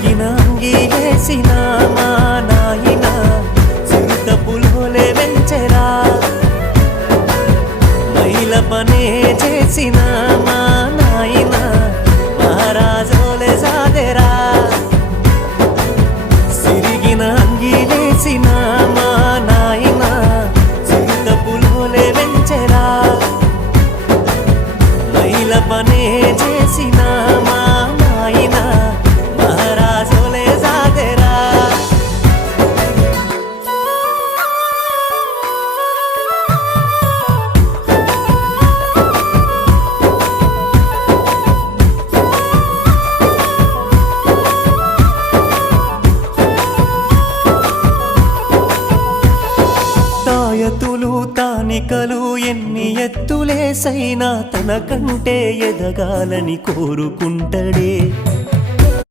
సిరిగిన అంగీలేసిన మా నాయన చిరుత పులోలే వెంచెరా మైల పనే చేసిన మా నాయన మహారాజోలే సాదెరా సిరిగిన అంగీలేసిన మా నాయన చిరుత పులోలే వెంచెరా మైల పనే చేసిన మా నాయన మహారాజోలే సాదెరా తాయతులు తానికలు ఎన్ని ఎత్తులేసైనా తనకంటే ఎదగాలని కోరుకుంటడే